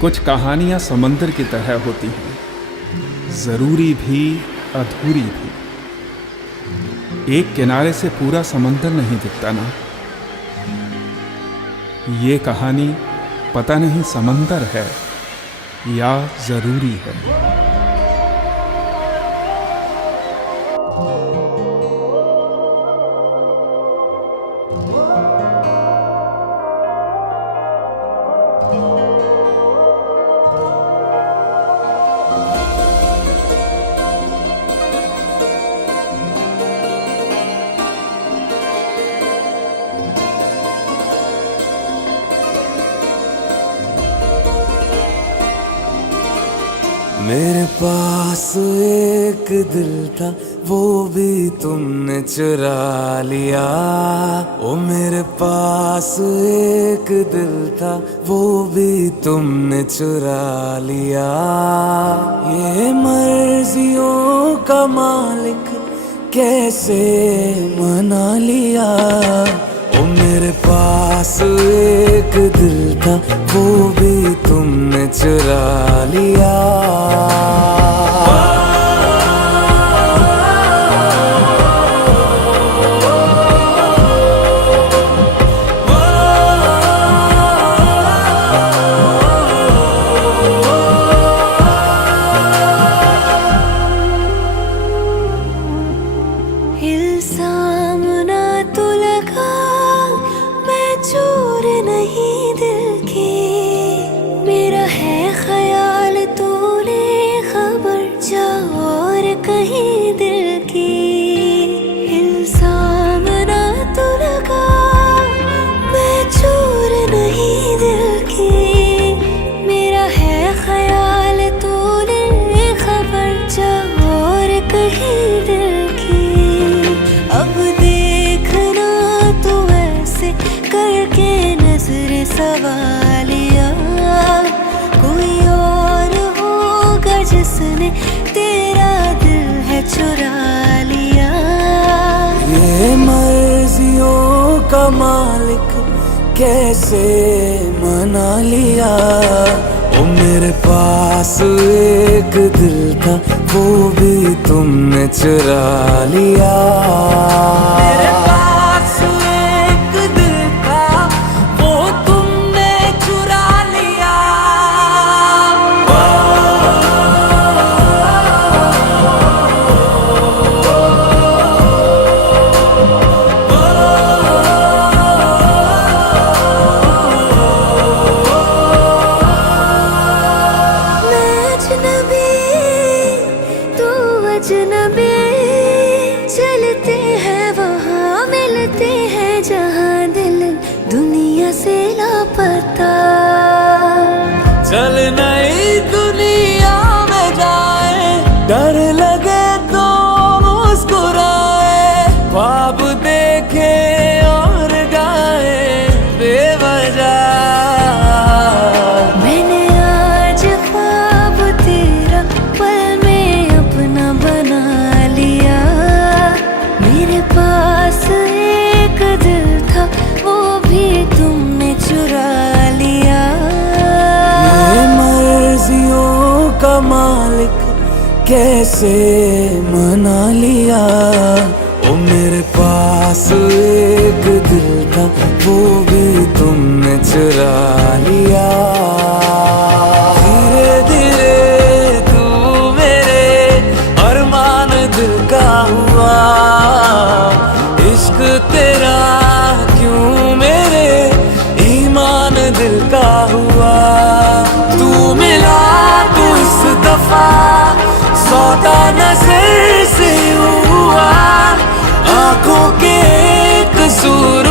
कुछ कहानियाँ समंदर की तरह होती हैं, ज़रूरी भी अधूरी भी। एक किनारे से पूरा समंदर नहीं दिखता ना। ये कहानी पता नहीं समंदर है या ज़रूरी है। मेरे पास एक दिल था, वो भी तुमने चुरा लिया। ओ मेरे पास एक दिल था, वो भी तुमने चुरा लिया। ये मर्जियों का मालिक कैसे मना लिया। ओ मेरे पास एक दिल था, वो भी तुमने चुरा लिया। चोर नहीं दिल की, मेरा है ख्याल तूने खबर जा और कहीं दिल की। इल्जाम ना तो लगा, मैं चोर नहीं दिल की, मेरा है ख्याल तूने खबर जा और कहीं दिल की। अब देखना तो ऐसे करके नजर सवालिया, कोई और होगा जिसने तेरा दिल है चुरा लिया। ये मर्जियों का मालिक कैसे मना लिया। ओ मेरे पास एक दिल था, वो भी तुमने चुरा लिया। मेरे पास एक दिल था, वो तुमने चुरा लिया। अजनबी चलते हैं वहाँ मिलते हैं जहाँ दिल दुनिया से लापता। चल नई दुनिया में जाए, डर लगे तो मुस्कुराए, ख्वाब देखे और गाए बेवजह। मैंने आज ख्वाब तेरा पल में अपना बना लिया। मेरे पास एक दिल था, वो भी तुमने चुरा लिया। ये मर्जियों का मालिक कैसे मना लिया। ओ मेरे पास एक दिल था, वो भी तुमने चुरा लिया। धीरे धीरे तू मेरे अरमान दिल का हुआ। इश्क तेरा क्यों मेरे ईमान दिल का हुआ। तू मिला तू इस दफा, सौदा नजर से हुआ। आंखों के एक सूर